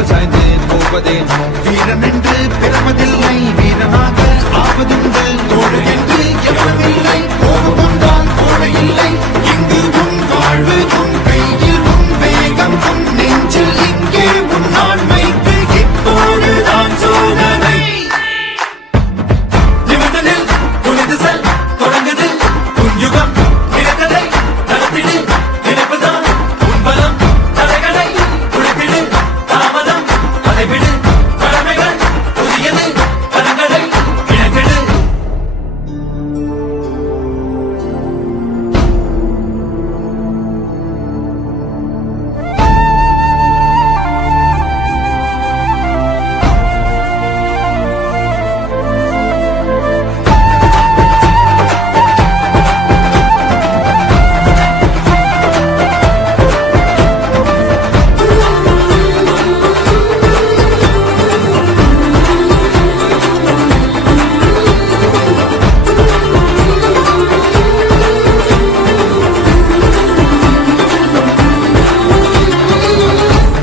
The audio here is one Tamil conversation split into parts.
கண்கள் சாய்ந்து போவதேனோ வீரன் என்று பிறப்பதில்லை வீரனாக ஆவதுண்டு தோழு என்று எவனமில்லை கோபம் கொண்டால் தோழ இல்லை இங்கு உன் வாழ்வு உன் கையில் உன் வேகம் உன் நெஞ்சில் இங்கே உன் ஆண்மைக்கு இப்போதுதான் சோதனை நிமிடத்தில் குனிந்து செல் தொடங்குது உன் யுகம் இழந்ததை நடத்திடு நினைப்புதான் உன் பலம் தடைகளை குளித்திடு தாமதம் அதை விடு கடமைகள் புதியது கரங்களை இழந்திடு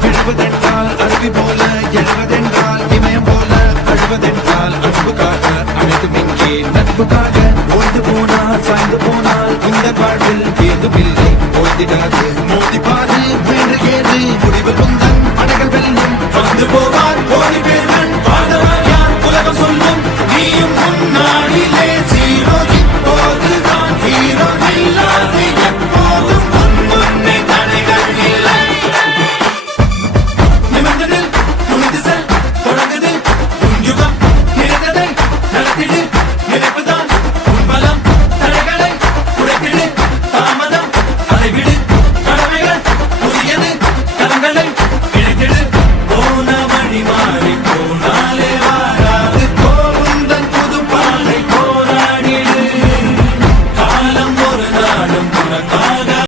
விழுவதென்றால் அருவி போல எழுவதென்றால் இமயம் போல அழுவதென்றால் அன்பு காக்க அனைத்தும் இங்கே நட்புக்காக ஓய்ந்து போனால் சாய்ந்து போனால் இந்த வாழ்வில் ஏதுமில்லை ஓய்ந்திடாது மோதி